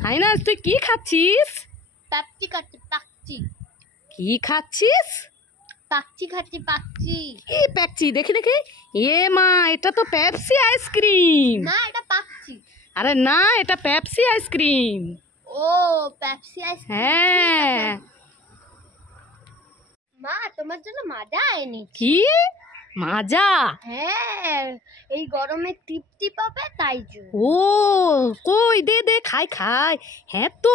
Sinus তুই কি খাচ্ছিস? পাকচি খাচ্ছি পাকচি। কি খাচ্ছিস? পাকচি খাচ্ছি পাকচি। কি প্যাকচি? দেখি দেখি। এ মা, এটা তো পেপসি আইসক্রিম। না এটা পাকচি। আরে না, এটা পেপসি আইসক্রিম। ও পেপসি আইসক্রিম। হ্যাঁ। মা তোমার জন্য মাজা এনে। কি মাজা? হ্যাঁ এই গরমে তৃপ্তি পাবে তাই জন্য। ও কই দে দে, খাই খাই। হ্যাঁ তো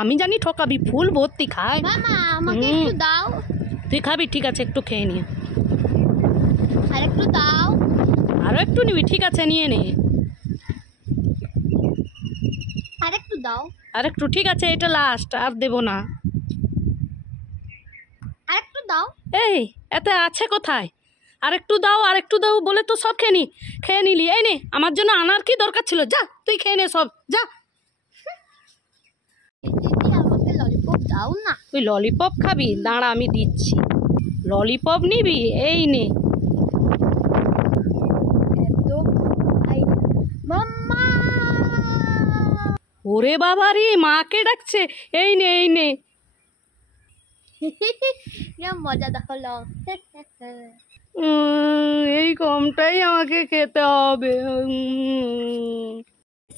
আমি জানি ঠকাবি, ফুল ভর্তি খাই। মামা আমাকে একটু দাও। তুই খাবি? ঠিক আছে, একটু খেয়ে নিয়ে। আর একটু দাও। আরো একটু নিবি? ঠিক আছে, নিয়ে নে। আর একটু দাও। আর একটু? ঠিক আছে, এটা লাস্ট, আর দেবো না। আর একটু দাও। এই এত আছে কোথায়? আর একটু দাও, আর একটু দাও বলে তো সব খেয়ে নিলি। এই নে, আমার জন্য আনার কি দরকার ছিল? যা তুই খেয়ে নে সব, যা। দিদি আমাকে ললিপপ দাও না। তুই ললিপপ খাবি? দাঁড়া আমি দিচ্ছি। ললিপপ নিবি? এই নে। এত খাই না। মাম্মা ওরে বাবা রে, মাকে ডাকছে। এই নে এই নে। মজা দেখালো। এই কমটাই আমাকে খেতে হবে।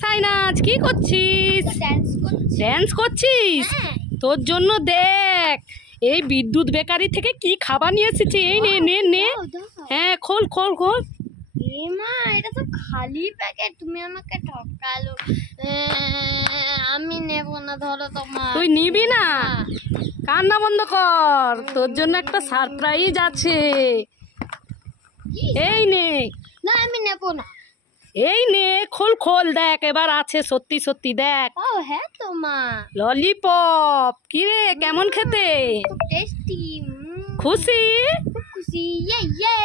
সাইনাজ কি করছিস? ড্যান্স করছি। ড্যান্স করছিস? হ্যাঁ। তোর জন্য দেখ, এই বিদ্যুৎ বেকারি থেকে কি খাবার নিয়ে এসেছি। এই নে নে নে। দাও, দাও। হ্যাঁ, খোল খোল খোল। এ মা এটা তো খালি প্যাকেট, তুমি আমাকে ঠকালো। আমি নেব না, ধরো তোমার। তুই নিবি না? কান্না বন্ধ কর, তোর জন্য একটা সারপ্রাইজ আছে। এই নে। না আমি নেব না। এই নে, খোল খোল, দেখ এবার আছে সত্যি সত্যি, দেখ। ও হ্যাঁ তো মা। ললিপপ। কি রে, কেমন খেতে? খুব টেস্টি। খুশি? খুব খুশি। ইয়ে।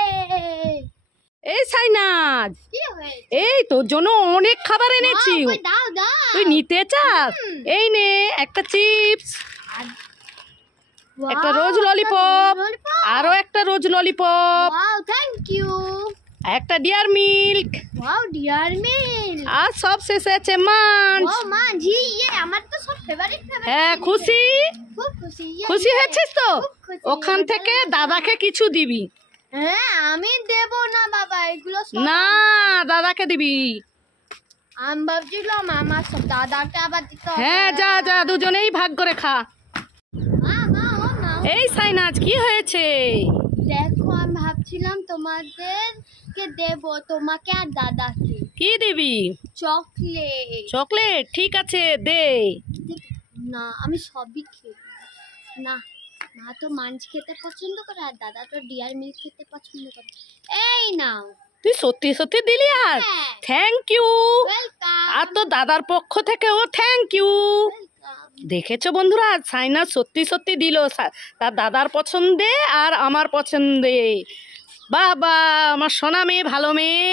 এই সাইনাজ, কি হয়েছে? এই তোর জন্য অনেক খাবার এনেছি। ওই দাও দাও। তুই নিতে চাস? এই নে, একটা চিপস, একটা রোজ ললিপপ, আরো একটা rose lollipop, wow thank you. একটা Dairy Milk, wow Dairy Milk. আর সব শেষে আছে মাঞ্চ। ও মা জি, ইয়ে আমার তো সব ফেভারিট। হ্যাঁ, খুশি? খুব খুশি। খুশি হয়েছিস তো? খুব খুশি। ওখান থেকে দাদাকে কিছু দিবি। হ্যাঁ আমি দেব না বাবা, এগুলো সব না, দাদাকে দিবি। আমি ভাবছিলাম আমার সব দাদাকে আবার দিতে হবে। হ্যাঁ, যা যা, দুজনেই ভাগ করে খা। মা এই সাইনাজ কি হয়েছে? দেখো আমি ভাবছিলাম তোমাদেরকে দেব, তোমাকে আর দাদাকে। কি দিবি? চকলেট। চকলেট? ঠিক আছে, দে। না আমি সবই খেয়ে না। মা তো মাঞ্চ খেতে পছন্দ করে আর দাদা তো ডিয়ার মিল্ক খেতে পছন্দ করে। এই নাও। তুই সত্যি সত্যি দিলি? আর হ্যাঁ। Thank you. ওয়েলকাম। আর তো দাদার পক্ষ থেকেও থ্যাংক ইউ। দেখেছো বন্ধুরা, সাইনাজ সত্যি সত্যি দিল তার দাদার পছন্দে আর আমার পছন্দে। বাহ বাহ, আমার সোনা মেয়ে, ভালো মেয়ে।